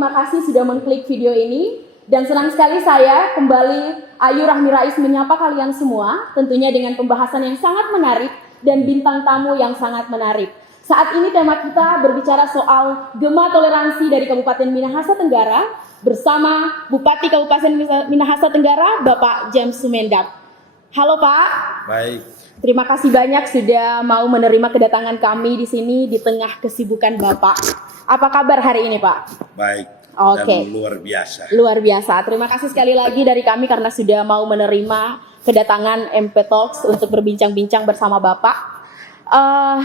terima kasih sudah mengklik video ini. Dan senang sekali saya kembali Ayu Rahmi Rais menyapa kalian semua, tentunya dengan pembahasan yang sangat menarik dan bintang tamu yang sangat menarik. Saat ini tema kita berbicara soal Gema Toleransi dari Kabupaten Minahasa Tenggara bersama Bupati Kabupaten Minahasa Tenggara, Bapak James Sumendap. Halo Pak. Baik. Terima kasih banyak sudah mau menerima kedatangan kami di sini di tengah kesibukan Bapak. Apa kabar hari ini Pak? Baik. Oke. Dan luar biasa. Luar biasa. Terima kasih sekali lagi dari kami karena sudah mau menerima kedatangan MP Talks untuk berbincang-bincang bersama Bapak.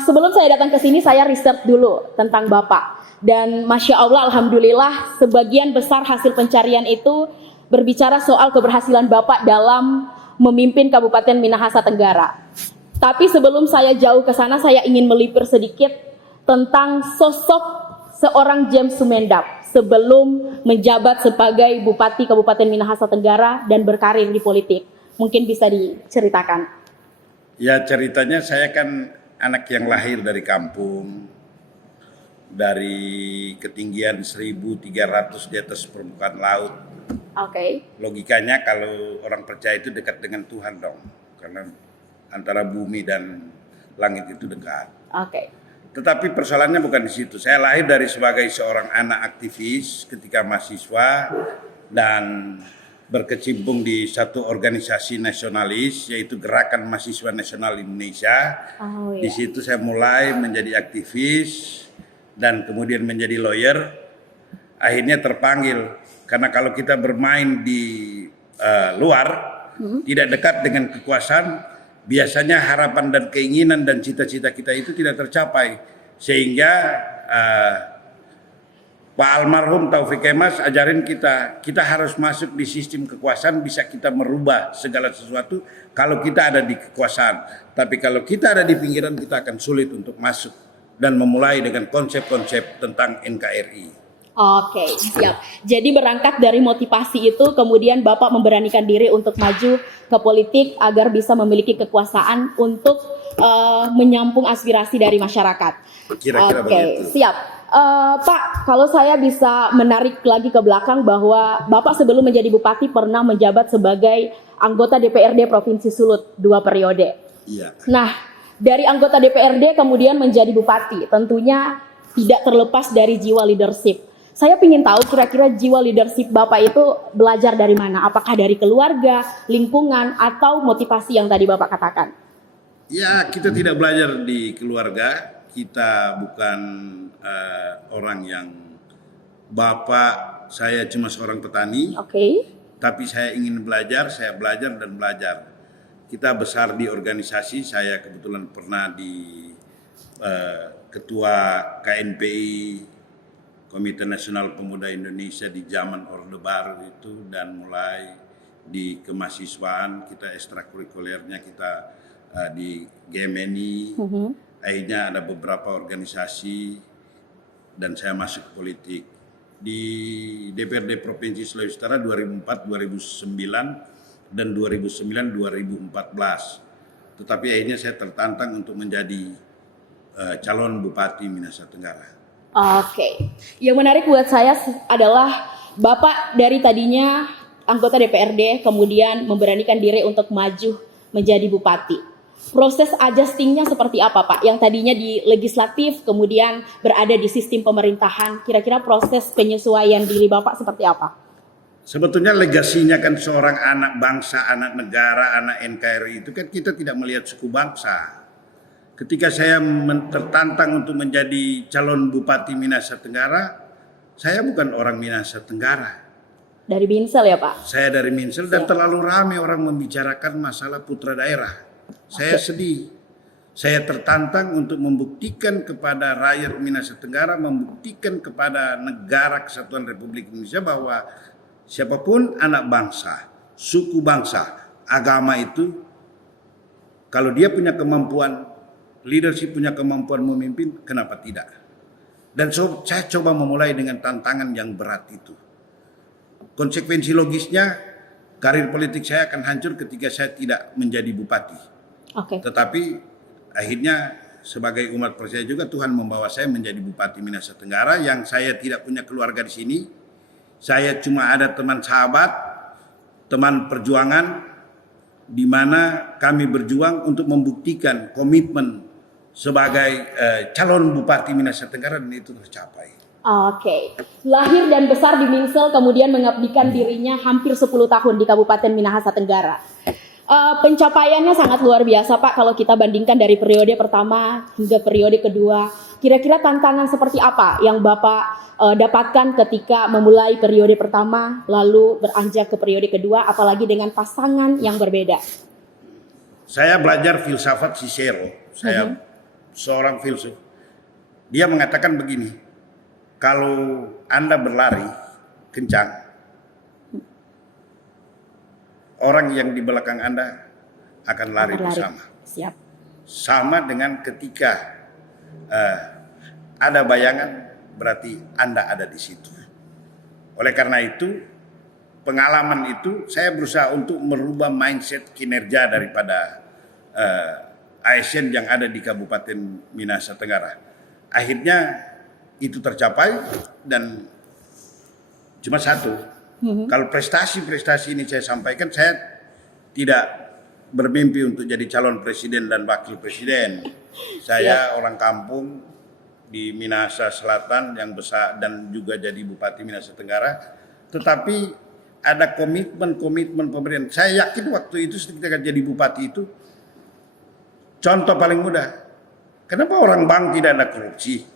Sebelum saya datang ke sini, saya riset dulu tentang Bapak. Dan Masya Allah, Alhamdulillah, sebagian besar hasil pencarian itu berbicara soal keberhasilan Bapak dalam memimpin Kabupaten Minahasa Tenggara. Tapi sebelum saya jauh ke sana, saya ingin melipir sedikit tentang sosok seorang James Sumendap sebelum menjabat sebagai Bupati Kabupaten Minahasa Tenggara dan berkarir di politik. Mungkin bisa diceritakan. Ya, ceritanya saya kan anak yang lahir dari kampung, dari ketinggian 1.300 di atas permukaan laut. Oke. Logikanya kalau orang percaya itu dekat dengan Tuhan dong, karena antara bumi dan langit itu dekat. Oke. Tetapi persoalannya bukan di situ. Saya lahir dari sebagai seorang anak aktivis ketika mahasiswa dan berkecimpung di satu organisasi nasionalis, yaitu Gerakan Mahasiswa Nasional Indonesia. Oh, iya. Di situ saya mulai menjadi aktivis dan kemudian menjadi lawyer. Akhirnya terpanggil karena kalau kita bermain di luar, tidak dekat dengan kekuasaan, biasanya harapan dan keinginan dan cita-cita kita itu tidak tercapai. Sehingga Pak almarhum Taufik Kemas ajarin kita harus masuk di sistem kekuasaan, bisa kita merubah segala sesuatu kalau kita ada di kekuasaan. Tapi kalau kita ada di pinggiran, kita akan sulit untuk masuk dan memulai dengan konsep-konsep tentang NKRI. Oke, siap. Jadi berangkat dari motivasi itu, kemudian Bapak memberanikan diri untuk maju ke politik agar bisa memiliki kekuasaan untuk menyampung aspirasi dari masyarakat. Kira-kira begitu. Siap. Pak, kalau saya bisa menarik lagi ke belakang bahwa Bapak sebelum menjadi bupati pernah menjabat sebagai anggota DPRD Provinsi Sulut 2 periode. Iya. Nah, dari anggota DPRD kemudian menjadi bupati, tentunya tidak terlepas dari jiwa leadership. Saya ingin tahu kira-kira jiwa leadership Bapak itu belajar dari mana? Apakah dari keluarga, lingkungan, atau motivasi yang tadi Bapak katakan? Ya, kita tidak belajar di keluarga. Kita bukan orang yang bapak saya cuma seorang petani. Oke. Tapi saya ingin belajar, saya belajar dan belajar. Kita besar di organisasi, saya kebetulan pernah di ketua KNPI, Komite Nasional Pemuda Indonesia di zaman Orde Baru itu, dan mulai di kemahasiswaan kita ekstrakurikulernya kita di GMNI. Akhirnya ada beberapa organisasi dan saya masuk politik di DPRD Provinsi Sulawesi Utara 2004, 2009 dan 2009-2014. Tetapi akhirnya saya tertantang untuk menjadi calon Bupati Minahasa Tenggara. Oke. Yang menarik buat saya adalah Bapak dari tadinya anggota DPRD kemudian memberanikan diri untuk maju menjadi bupati. Proses adjustingnya seperti apa Pak? Yang tadinya di legislatif kemudian berada di sistem pemerintahan. Kira-kira proses penyesuaian diri Bapak seperti apa? Sebetulnya legasinya kan seorang anak bangsa, anak negara, anak NKRI itu kan kita tidak melihat suku bangsa. Ketika saya tertantang untuk menjadi calon Bupati Minahasa Tenggara, saya bukan orang Minahasa Tenggara. Dari Minsel ya Pak? Saya dari Minsel dan terlalu ramai orang membicarakan masalah putra daerah. Saya sedih. Saya tertantang untuk membuktikan kepada rakyat Minahasa Tenggara, membuktikan kepada negara kesatuan Republik Indonesia bahwa siapapun anak bangsa, suku bangsa, agama itu, kalau dia punya kemampuan, leadership punya kemampuan memimpin, kenapa tidak? Dan saya coba memulai dengan tantangan yang berat itu. Konsekuensi logisnya, karir politik saya akan hancur ketika saya tidak menjadi bupati. Tetapi akhirnya sebagai umat percaya juga Tuhan membawa saya menjadi Bupati Minahasa Tenggara yang saya tidak punya keluarga di sini. Saya cuma ada teman sahabat, teman perjuangan, di mana kami berjuang untuk membuktikan komitmen sebagai calon Bupati Minahasa Tenggara, dan itu tercapai. Oke, lahir dan besar di Minsel, kemudian mengabdikan dirinya hampir 10 tahun di Kabupaten Minahasa Tenggara. Pencapaiannya sangat luar biasa Pak kalau kita bandingkan dari periode pertama hingga periode kedua. Kira-kira tantangan seperti apa yang Bapak dapatkan ketika memulai periode pertama lalu beranjak ke periode kedua, apalagi dengan pasangan yang berbeda? Saya belajar filsafat Cicero, saya seorang filsuf. Dia mengatakan begini, kalau Anda berlari kencang, orang yang di belakang Anda akan lari bersama. Siap. Sama dengan ketika ada bayangan, berarti Anda ada di situ. Oleh karena itu, pengalaman itu saya berusaha untuk merubah mindset kinerja daripada ASN yang ada di Kabupaten Minahasa Tenggara. Akhirnya itu tercapai, dan cuma satu, kalau prestasi-prestasi ini saya sampaikan, saya tidak bermimpi untuk jadi calon presiden dan wakil presiden. Saya orang kampung di Minahasa Selatan yang besar dan juga jadi Bupati Minahasa Tenggara, tetapi ada komitmen pemerintah. Saya yakin waktu itu ketika jadi bupati itu, contoh paling mudah, kenapa orang bank tidak ada korupsi?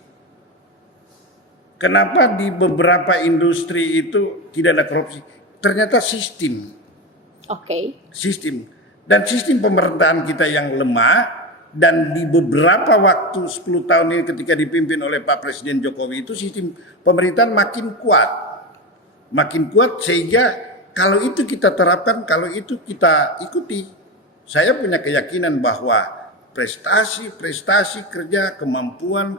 Kenapa di beberapa industri itu tidak ada korupsi? Ternyata sistem. Sistem. Dan sistem pemerintahan kita yang lemah, dan di beberapa waktu 10 tahun ini ketika dipimpin oleh Pak Presiden Jokowi itu sistem pemerintahan makin kuat. Makin kuat sehingga kalau itu kita terapkan, kalau itu kita ikuti, saya punya keyakinan bahwa prestasi kerja, kemampuan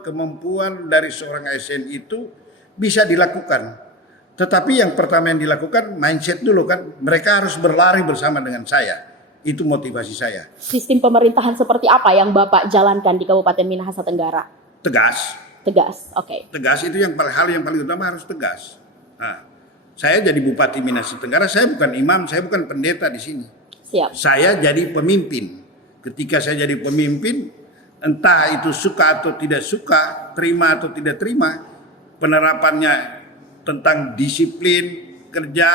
dari seorang ASN itu bisa dilakukan. Tetapi yang pertama yang dilakukan mindset dulu kan, mereka harus berlari bersama dengan saya. Itu motivasi saya. Sistem pemerintahan seperti apa yang Bapak jalankan di Kabupaten Minahasa Tenggara? Tegas. Tegas itu hal yang paling utama, harus tegas. Nah, saya jadi Bupati Minahasa Tenggara, saya bukan imam, saya bukan pendeta di sini. Siap. Saya jadi pemimpin. Ketika saya jadi pemimpin, entah itu suka atau tidak suka, terima atau tidak terima, penerapannya tentang disiplin kerja,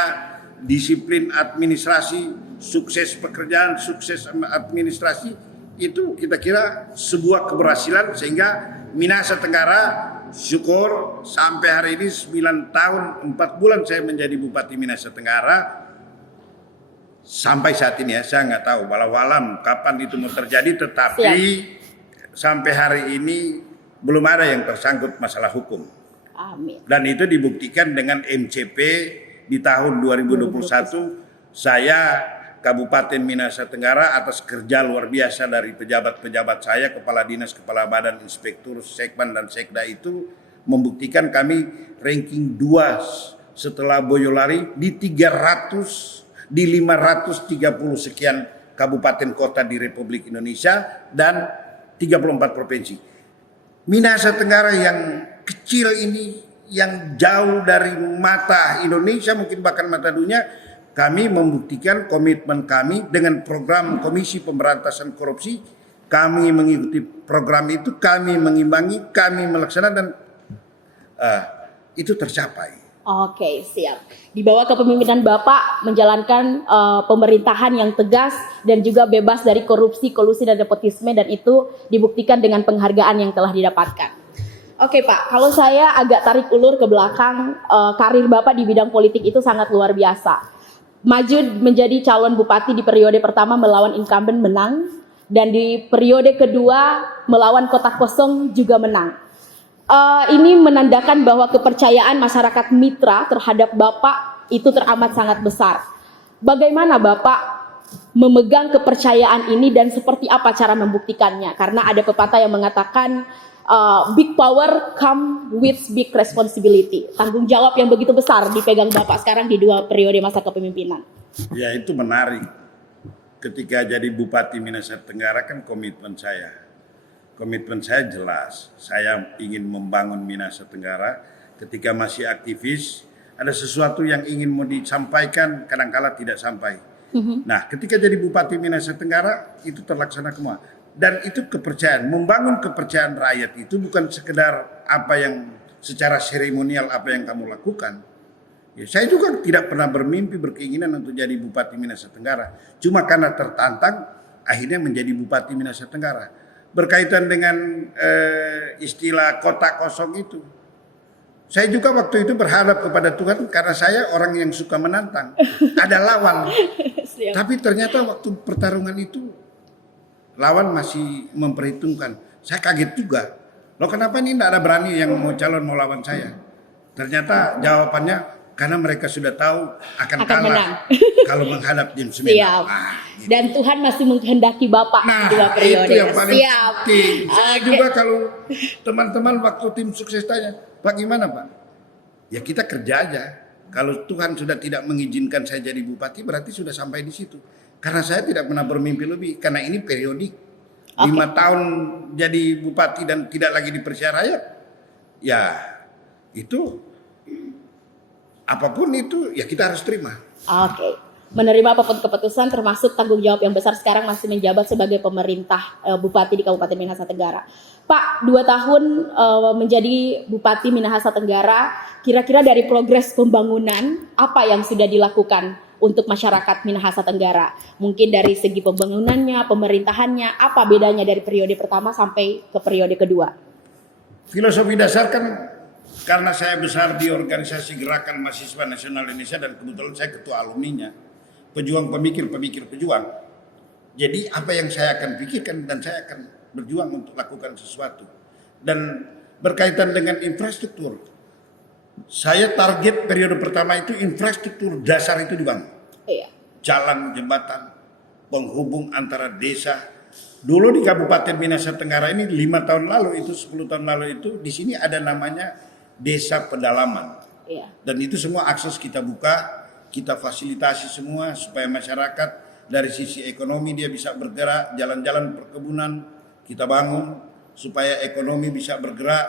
disiplin administrasi, sukses pekerjaan, sukses administrasi, itu kita kira sebuah keberhasilan, sehingga Minahasa Tenggara syukur sampai hari ini 9 tahun 4 bulan saya menjadi Bupati Minahasa Tenggara. Sampai saat ini ya, saya nggak tahu walau-walam kapan itu mau terjadi, tetapi sampai hari ini belum ada yang tersangkut masalah hukum. Amin. Dan itu dibuktikan dengan MCP di tahun 2021, saya Kabupaten Minahasa Tenggara atas kerja luar biasa dari pejabat-pejabat saya, kepala dinas, kepala badan, inspektur, sekman dan sekda itu membuktikan kami ranking 2 setelah Boyolali di 530 sekian kabupaten kota di Republik Indonesia dan 34 provinsi. Minahasa Tenggara yang kecil ini, yang jauh dari mata Indonesia, mungkin bahkan mata dunia, kami membuktikan komitmen kami dengan program Komisi Pemberantasan Korupsi. Kami mengikuti program itu, kami mengimbangi, kami melaksanakan, dan itu tercapai. Oke, siap. Di bawah kepemimpinan Bapak menjalankan pemerintahan yang tegas dan juga bebas dari korupsi, kolusi, dan nepotisme, dan itu dibuktikan dengan penghargaan yang telah didapatkan. Oke Pak, kalau saya agak tarik ulur ke belakang, karir Bapak di bidang politik itu sangat luar biasa. Maju menjadi calon bupati di periode pertama melawan incumbent, menang, dan di periode kedua melawan kota kosong juga menang. Ini menandakan bahwa kepercayaan masyarakat mitra terhadap Bapak itu teramat sangat besar. Bagaimana Bapak memegang kepercayaan ini dan seperti apa cara membuktikannya? Karena ada pepatah yang mengatakan big power come with big responsibility. Tanggung jawab yang begitu besar dipegang Bapak sekarang di 2 periode masa kepemimpinan. Ya, itu menarik. Ketika jadi Bupati Minahasa Tenggara kan komitmen saya jelas. Saya ingin membangun Minahasa Tenggara. Ketika masih aktivis, ada sesuatu yang ingin mau disampaikan, kadangkala tidak sampai. Nah, ketika jadi Bupati Minahasa Tenggara itu terlaksana semua. Dan itu kepercayaan, membangun kepercayaan rakyat itu bukan sekedar apa yang secara seremonial apa yang kamu lakukan. Ya, saya juga tidak pernah bermimpi berkeinginan untuk jadi Bupati Minahasa Tenggara. Cuma karena tertantang akhirnya menjadi Bupati Minahasa Tenggara. Berkaitan dengan istilah kota kosong itu. Saya juga waktu itu berharap kepada Tuhan karena saya orang yang suka menantang. Ada lawan. Tapi ternyata waktu pertarungan itu lawan masih memperhitungkan. Saya kaget juga. Loh kenapa ini tidak ada berani yang mau calon mau lawan saya? Ternyata jawabannya karena mereka sudah tahu akan kalah menang. Kalau menghadap James Siap. Gitu. Dan Tuhan masih menghendaki Bapak Nah, dua periode. itu yang paling Siap. penting. Saya juga kalau teman-teman waktu tim sukses tanya, Pak gimana Pak? Ya kita kerja aja. Kalau Tuhan sudah tidak mengizinkan saya jadi bupati, berarti sudah sampai di situ. Karena saya tidak pernah bermimpi lebih. Karena ini periodik. 5 tahun jadi bupati dan tidak lagi dipercaya rakyat. Ya itu apapun itu ya kita harus terima. Oke. Menerima apapun keputusan termasuk tanggung jawab yang besar sekarang masih menjabat sebagai pemerintah bupati di Kabupaten Minahasa Tenggara. Pak, 2 tahun menjadi Bupati Minahasa Tenggara, kira-kira dari progres pembangunan apa yang sudah dilakukan untuk masyarakat Minahasa Tenggara? Mungkin dari segi pembangunannya, pemerintahannya, apa bedanya dari periode pertama sampai ke periode kedua? Filosofi dasar kan karena saya besar di organisasi Gerakan Mahasiswa Nasional Indonesia dan kebetulan saya ketua alumninya, pejuang pemikir pejuang. Jadi apa yang saya akan pikirkan dan saya akan berjuang untuk lakukan sesuatu. Dan berkaitan dengan infrastruktur, saya target periode pertama itu infrastruktur dasar itu dibangun. Iya. Jalan, jembatan, penghubung antara desa. Dulu di Kabupaten Minahasa Tenggara ini 5 tahun lalu itu 10 tahun lalu itu di sini ada namanya Desa Pedalaman. Iya. Dan itu semua akses kita buka, kita fasilitasi semua supaya masyarakat dari sisi ekonomi dia bisa bergerak, jalan-jalan perkebunan kita bangun supaya ekonomi bisa bergerak,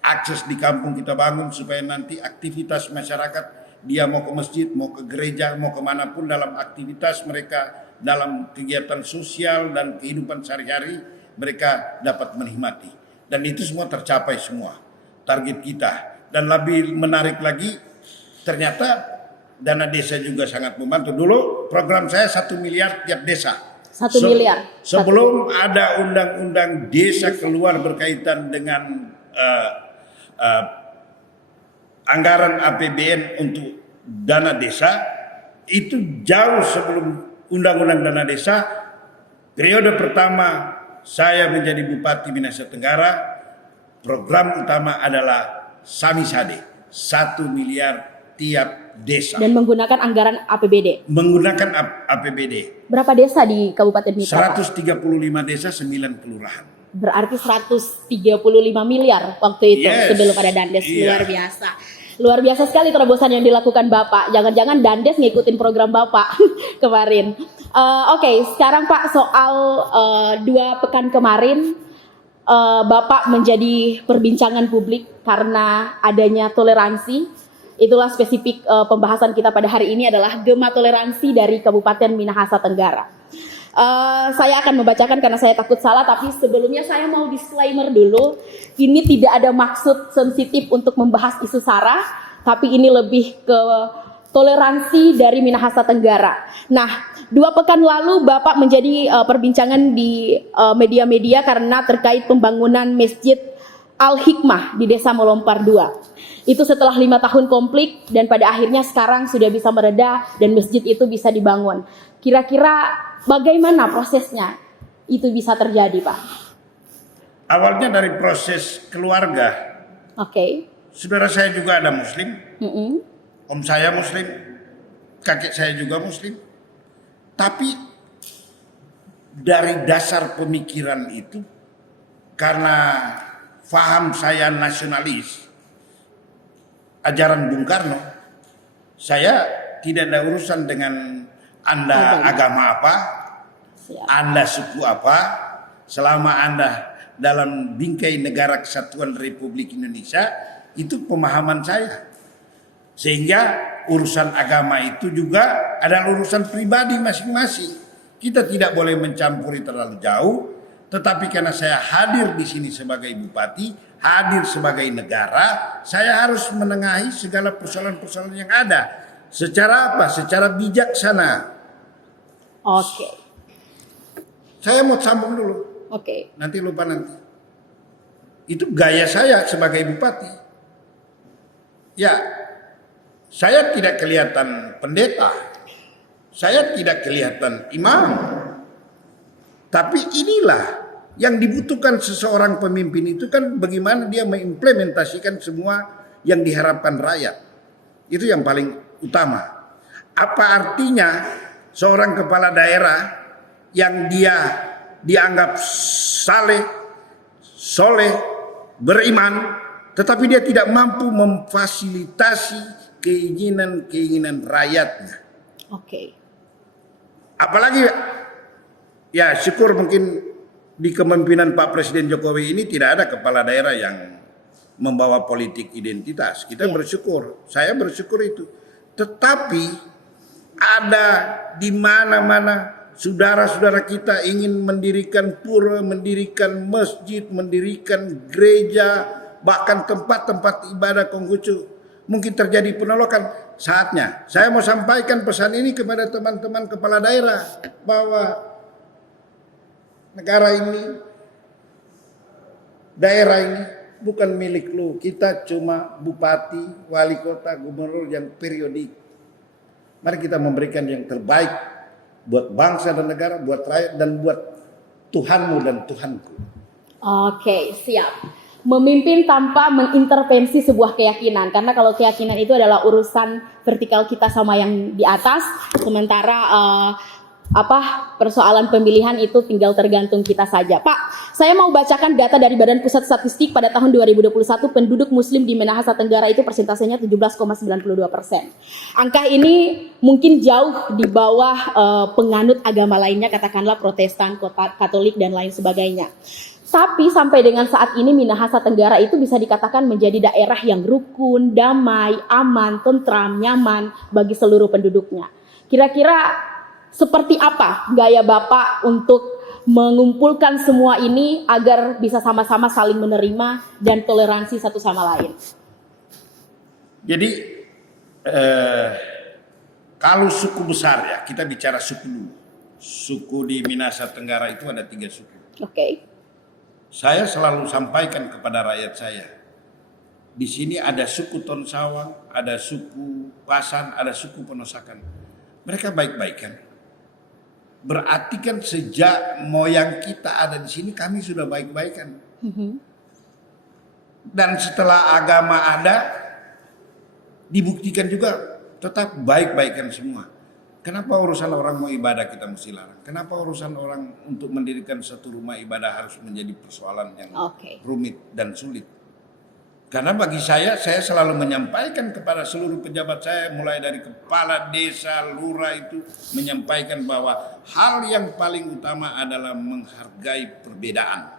akses di kampung kita bangun supaya nanti aktivitas masyarakat dia mau ke masjid, mau ke gereja, mau kemanapun dalam aktivitas mereka, dalam kegiatan sosial dan kehidupan sehari-hari mereka dapat menikmati. Dan itu semua tercapai semua target kita. Dan lebih menarik lagi ternyata dana desa juga sangat membantu. Dulu program saya 1 miliar tiap desa. 1 miliar. Sebelum ada undang-undang desa keluar berkaitan dengan anggaran APBN untuk dana desa, itu jauh sebelum undang-undang dana desa, periode pertama saya menjadi Bupati Minahasa Tenggara, program utama adalah Samisade, 1 miliar tiap desa. Dan menggunakan anggaran APBD. Menggunakan APBD. Berapa desa di Kabupaten Mitra? 135 desa, 9 kelurahan. Berarti 135 miliar waktu itu sebelum ada Dandes. Luar biasa. Luar biasa sekali terobosan yang dilakukan Bapak. Jangan-jangan Dandes ngikutin program Bapak kemarin. Oke, sekarang Pak soal 2 pekan kemarin Bapak menjadi perbincangan publik karena adanya toleransi. Itulah spesifik pembahasan kita pada hari ini adalah Gema Toleransi dari Kabupaten Minahasa Tenggara. Saya akan membacakan karena saya takut salah, tapi sebelumnya saya mau disclaimer dulu. Ini tidak ada maksud sensitif untuk membahas isu SARA, tapi ini lebih ke toleransi dari Minahasa Tenggara. Nah, 2 pekan lalu Bapak menjadi perbincangan di media-media karena terkait pembangunan Masjid Al-Hikmah di Desa Molompar 2. Itu setelah 5 tahun konflik dan pada akhirnya sekarang sudah bisa mereda dan masjid itu bisa dibangun. Kira-kira bagaimana prosesnya itu bisa terjadi, Pak? Awalnya dari proses keluarga. Oke. Saudara saya juga ada Muslim. Om saya Muslim. Kakek saya juga Muslim. Tapi dari dasar pemikiran itu, karena faham saya nasionalis, ajaran Bung Karno, saya tidak ada urusan dengan Anda agama apa, Anda suku apa, selama Anda dalam bingkai negara kesatuan Republik Indonesia, itu pemahaman saya. Sehingga urusan agama itu juga adalah urusan pribadi masing-masing. Kita tidak boleh mencampuri terlalu jauh, tetapi karena saya hadir di sini sebagai bupati, hadir sebagai negara, saya harus menengahi segala persoalan-persoalan yang ada. Secara apa? Secara bijaksana. Oke. Saya mau sambung dulu. Oke. Nanti lupa nanti. Itu gaya saya sebagai bupati. Ya, saya tidak kelihatan pendeta. Saya tidak kelihatan imam. Tapi inilah yang dibutuhkan seseorang pemimpin itu kan bagaimana dia mengimplementasikan semua yang diharapkan rakyat. Itu yang paling utama. Apa artinya seorang kepala daerah yang dia dianggap saleh, soleh, beriman, tetapi dia tidak mampu memfasilitasi keinginan-keinginan rakyatnya. Oke. Apalagi ya syukur mungkin di kepemimpinan Pak Presiden Jokowi ini tidak ada kepala daerah yang membawa politik identitas. Kita bersyukur, saya bersyukur itu. Tetapi ada di mana-mana saudara-saudara kita ingin mendirikan pura, mendirikan masjid, mendirikan gereja, bahkan tempat-tempat ibadah Konghucu. Mungkin terjadi penolakan. Saatnya saya mau sampaikan pesan ini kepada teman-teman kepala daerah bahwa negara ini, daerah ini bukan milik lu. Kita cuma bupati, wali kota, gubernur yang periodik. Mari kita memberikan yang terbaik buat bangsa dan negara, buat rakyat dan buat Tuhanmu dan Tuhanku. Oke, siap. Memimpin tanpa mengintervensi sebuah keyakinan, karena kalau keyakinan itu adalah urusan vertikal kita sama yang di atas, sementara persoalan pemilihan itu tinggal tergantung kita saja. Pak, saya mau bacakan data dari Badan Pusat Statistik pada tahun 2021, penduduk muslim di Minahasa Tenggara itu persentasenya 17,92%. Angka ini mungkin jauh di bawah penganut agama lainnya, katakanlah Protestan, Katolik dan lain sebagainya. Tapi sampai dengan saat ini Minahasa Tenggara itu bisa dikatakan menjadi daerah yang rukun, damai, aman, tentram, nyaman bagi seluruh penduduknya. Kira-kira seperti apa gaya Bapak untuk mengumpulkan semua ini agar bisa sama-sama saling menerima dan toleransi satu sama lain? Jadi kalau suku besar ya, kita bicara suku dulu. Suku di Minahasa Tenggara itu ada 3 suku. Oke. Saya selalu sampaikan kepada rakyat saya, di sini ada suku Tonsawang, ada suku Pasan, ada suku Penosakan. Mereka baik-baik kan? Berarti kan sejak moyang kita ada di sini, kami sudah baik-baikan. Dan setelah agama ada, dibuktikan juga tetap baik-baikan semua. Kenapa urusan orang mau ibadah kita mesti larang? Kenapa urusan orang untuk mendirikan satu rumah ibadah harus menjadi persoalan yang rumit dan sulit? Karena bagi saya selalu menyampaikan kepada seluruh pejabat saya, mulai dari kepala desa, lurah itu, menyampaikan bahwa hal yang paling utama adalah menghargai perbedaan.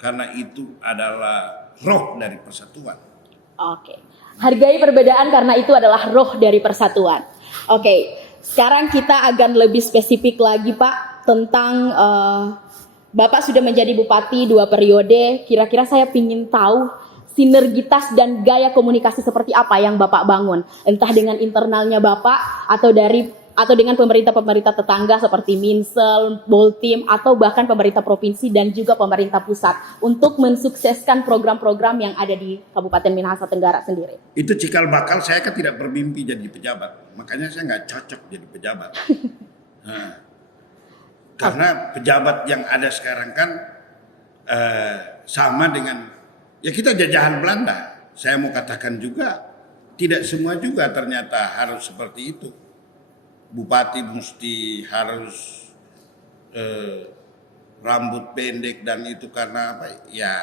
Karena itu adalah roh dari persatuan. Oke. Hargai perbedaan karena itu adalah roh dari persatuan. Oke. Sekarang kita akan lebih spesifik lagi Pak tentang Bapak sudah menjadi bupati 2 periode. Kira-kira saya ingin tahu sinergitas dan gaya komunikasi seperti apa yang Bapak bangun, entah dengan internalnya Bapak atau dengan pemerintah tetangga seperti Minsel, Boltim, atau bahkan pemerintah provinsi dan juga pemerintah pusat untuk mensukseskan program-program yang ada di Kabupaten Minahasa Tenggara sendiri. Itu cikal bakal saya kan tidak bermimpi jadi pejabat, makanya saya nggak cocok jadi pejabat. Karena pejabat yang ada sekarang kan sama dengan ya kita jajahan Belanda. Saya mau katakan juga tidak semua juga ternyata harus seperti itu. Bupati mesti harus rambut pendek dan itu karena apa? Ya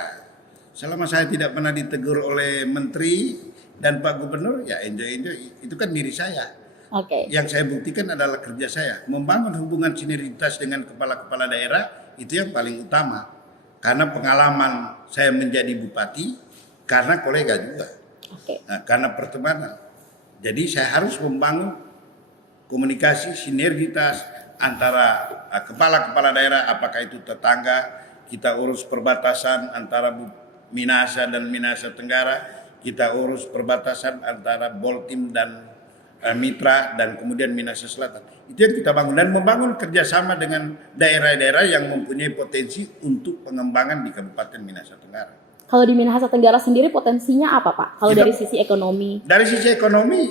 selama saya tidak pernah ditegur oleh menteri dan Pak Gubernur, ya enjoy itu kan diri saya. Yang saya buktikan adalah kerja saya, membangun hubungan sinergitas dengan kepala-kepala daerah itu yang paling utama. Karena pengalaman saya menjadi bupati, karena kolega juga, karena pertemanan. Jadi saya harus membangun komunikasi sinergitas antara kepala-kepala daerah, apakah itu tetangga, kita urus perbatasan antara Minahasa dan Minahasa Tenggara, kita urus perbatasan antara Boltim dan Mitra, dan kemudian Minahasa Selatan. Itu yang kita bangun, dan membangun kerjasama dengan daerah-daerah yang mempunyai potensi untuk pengembangan di Kabupaten Minahasa Tenggara. Kalau di Minahasa Tenggara sendiri potensinya apa Pak? Kalau Kita- dari sisi ekonomi? Dari sisi ekonomi,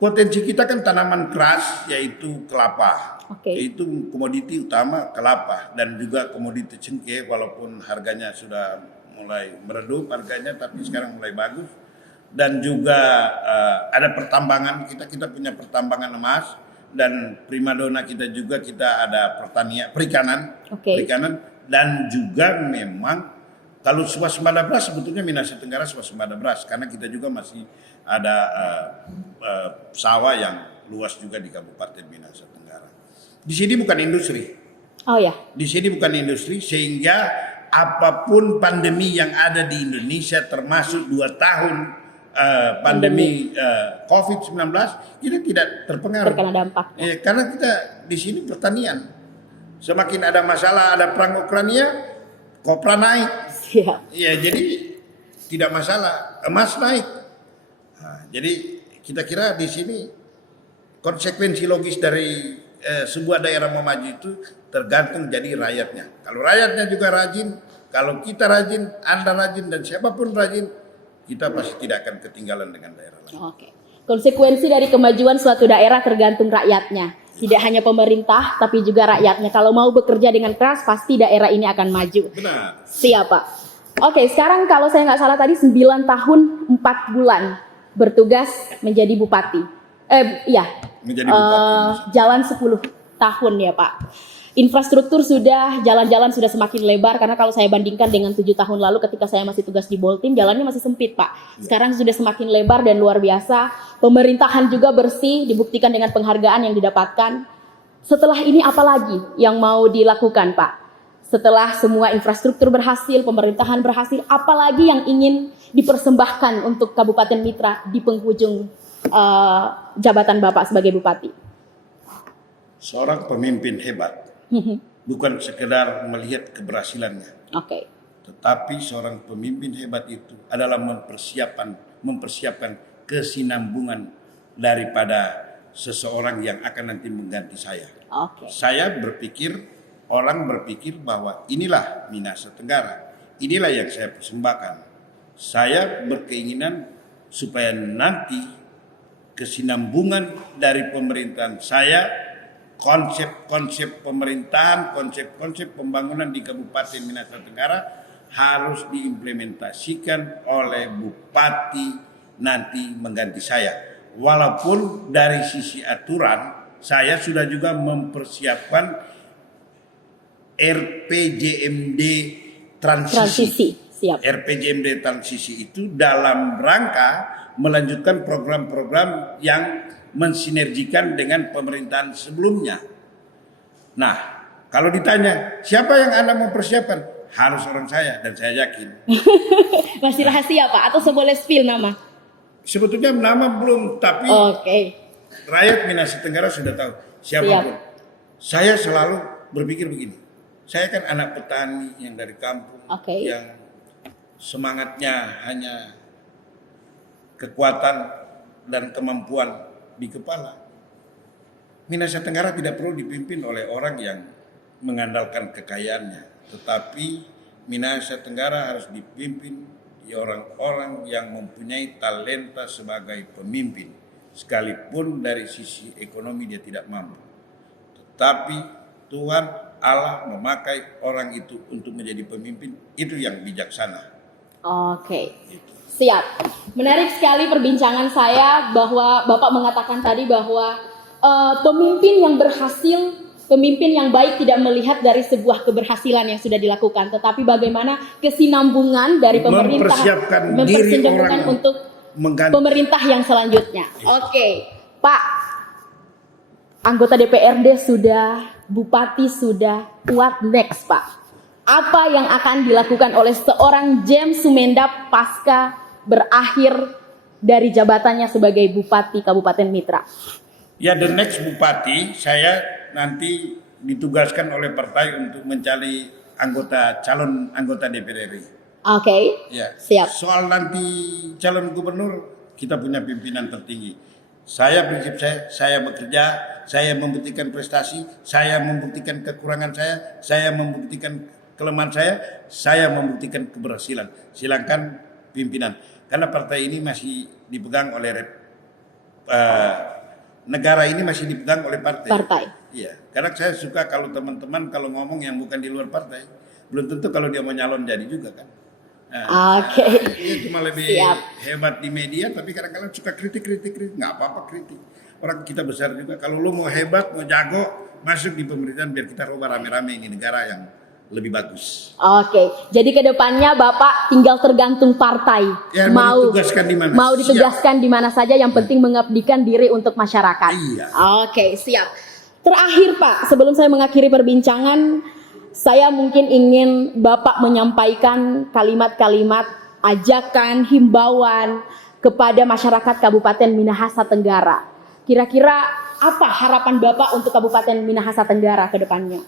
potensi kita kan tanaman keras, yaitu kelapa. Oke. Itu komoditi utama kelapa, dan juga komoditi cengkeh, walaupun harganya sudah mulai meredup harganya, tapi sekarang mulai bagus. Dan juga ada pertambangan, kita punya pertambangan emas, dan primadona kita juga, kita ada perikanan, Oke. perikanan, dan juga memang kalau swasembada beras, sebetulnya Minahasa Tenggara swasembada beras, karena kita juga masih ada sawah yang luas juga di Kabupaten Minahasa Tenggara. Di sini bukan industri, Oh ya, di sini bukan industri, sehingga apapun pandemi yang ada di Indonesia, termasuk 2 tahun pandemi COVID-19, kita tidak terpengaruh. terkena dampak. Karena kita di sini pertanian. Semakin ada masalah, ada perang Ukraina, kopra naik. Siap. Ya, jadi tidak masalah, emas naik. Nah, jadi kita kira di sini konsekuensi logis dari sebuah daerah mau maju itu tergantung jadi rakyatnya. Kalau rakyatnya juga rajin, kalau kita rajin, Anda rajin, dan siapapun rajin, kita pasti tidak akan ketinggalan dengan daerah lain. Oke. Konsekuensi dari kemajuan suatu daerah tergantung rakyatnya. Tidak hanya pemerintah, tapi juga rakyatnya. Kalau mau bekerja dengan keras, pasti daerah ini akan maju. Benar. Siap, Pak. Oke, sekarang kalau saya nggak salah tadi 9 tahun 4 bulan bertugas menjadi bupati. Menjadi bupati. Jalan 10 tahun ya, Pak. Infrastruktur sudah, jalan-jalan sudah semakin lebar, karena kalau saya bandingkan dengan 7 tahun lalu ketika saya masih tugas di Boltim, jalannya masih sempit, Pak. Sekarang sudah semakin lebar dan luar biasa. Pemerintahan juga bersih, dibuktikan dengan penghargaan yang didapatkan. Setelah ini apa lagi yang mau dilakukan, Pak? Setelah semua infrastruktur berhasil, pemerintahan berhasil, apa lagi yang ingin dipersembahkan untuk Kabupaten Mitra di penghujung jabatan Bapak sebagai bupati? Seorang pemimpin hebat bukan sekedar melihat keberhasilannya, Oke. tetapi seorang pemimpin hebat itu adalah mempersiapkan kesinambungan daripada seseorang yang akan nanti mengganti saya. Oke. Orang berpikir bahwa inilah Minahasa Tenggara, inilah yang saya persembahkan. Saya berkeinginan supaya nanti kesinambungan dari pemerintahan saya, konsep-konsep pemerintahan, konsep-konsep pembangunan di Kabupaten Minahasa Tenggara harus diimplementasikan oleh bupati nanti mengganti saya. Walaupun dari sisi aturan saya sudah juga mempersiapkan RPJMD transisi. Siap. RPJMD transisi itu dalam rangka melanjutkan program-program yang mensinergikan dengan pemerintahan sebelumnya. Nah, kalau ditanya siapa yang Anda mempersiapkan, harus orang saya, dan saya yakin. Masih rahasia, Pak, atau saya boleh spill nama? Sebetulnya nama belum, tapi Oke. rakyat Minahasa Tenggara sudah tahu siapapun. Saya selalu berpikir begini. Saya kan anak petani yang dari kampung, Oke. yang semangatnya hanya kekuatan dan kemampuan di kepala. Minahasa Tenggara tidak perlu dipimpin oleh orang yang mengandalkan kekayaannya, tetapi Minahasa Tenggara harus dipimpin oleh orang-orang yang mempunyai talenta sebagai pemimpin, sekalipun dari sisi ekonomi dia tidak mampu. Tetapi Tuhan Allah memakai orang itu untuk menjadi pemimpin, itu yang bijaksana. Oke. Siap. Menarik sekali perbincangan saya bahwa Bapak mengatakan tadi bahwa pemimpin yang berhasil, pemimpin yang baik tidak melihat dari sebuah keberhasilan yang sudah dilakukan, tetapi bagaimana kesinambungan dari pemerintah Mempersiapkan diri mempersiapkan orang untuk mengganti. pemerintah yang selanjutnya. Oke, Pak. Anggota DPRD sudah, Bupati sudah, what next, Pak? Apa yang akan dilakukan oleh seorang James Sumendap pasca berakhir dari jabatannya sebagai Bupati Kabupaten Mitra? Ya, the next bupati saya nanti ditugaskan oleh partai untuk mencari calon anggota DPR RI. Oke, Ya. siap. Soal nanti calon gubernur, kita punya pimpinan tertinggi. Prinsip saya bekerja, saya membuktikan prestasi, saya membuktikan kekurangan saya membuktikan kelemahan saya membuktikan keberhasilan. Silakan pimpinan. Karena partai ini masih dipegang oleh negara ini masih dipegang oleh partai. Iya, karena saya suka kalau teman-teman kalau ngomong yang bukan di luar partai, belum tentu kalau dia mau nyalon jadi juga kan. Oke. Dia cuma lebih hebat di media, tapi kadang-kadang suka kritik, nggak apa-apa kritik. Orang kita besar juga. Kalau lu mau hebat, mau jago, masuk di pemerintahan biar kita rubah rame-rame ini negara yang lebih bagus. Oke, jadi kedepannya Bapak tinggal tergantung partai. Ya, mau ditugaskan di mana? Mau ditugaskan di mana saja, yang penting mengabdikan diri untuk masyarakat. Iya. Oke, siap. Terakhir Pak, sebelum saya mengakhiri perbincangan, saya mungkin ingin Bapak menyampaikan kalimat-kalimat ajakan, himbauan kepada masyarakat Kabupaten Minahasa Tenggara. Kira-kira apa harapan Bapak untuk Kabupaten Minahasa Tenggara ke depannya?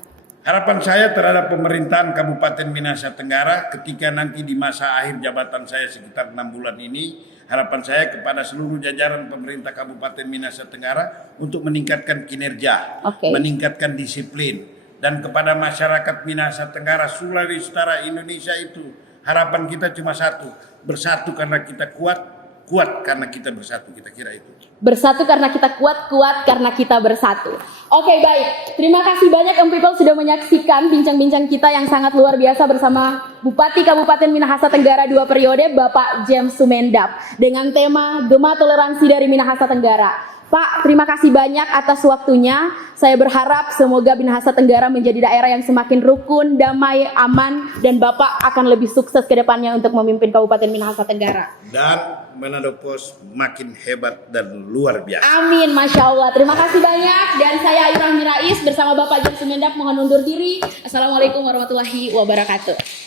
Harapan saya terhadap pemerintahan Kabupaten Minahasa Tenggara ketika nanti di masa akhir jabatan saya sekitar 6 bulan ini, harapan saya kepada seluruh jajaran pemerintah Kabupaten Minahasa Tenggara untuk meningkatkan kinerja, meningkatkan disiplin, dan kepada masyarakat Minahasa Tenggara, Sulawesi Utara, Indonesia itu harapan kita cuma satu, bersatu karena kita kuat karena kita bersatu, kita kira itu. Bersatu karena kita kuat karena kita bersatu. Oke, baik. Terima kasih banyak People sudah menyaksikan bincang-bincang kita yang sangat luar biasa bersama Bupati Kabupaten Minahasa Tenggara 2 periode, Bapak James Sumendap, dengan tema Gema Toleransi dari Minahasa Tenggara. Pak, terima kasih banyak atas waktunya. Saya berharap semoga Minahasa Tenggara menjadi daerah yang semakin rukun, damai, aman, dan Bapak akan lebih sukses ke depannya untuk memimpin Kabupaten Minahasa Tenggara. Dan Manado Post makin hebat dan luar biasa. Amin, Masya Allah. Terima kasih banyak. Dan saya Ayu Rahmi Rais bersama Bapak James Sumendap mohon undur diri. Assalamualaikum warahmatullahi wabarakatuh.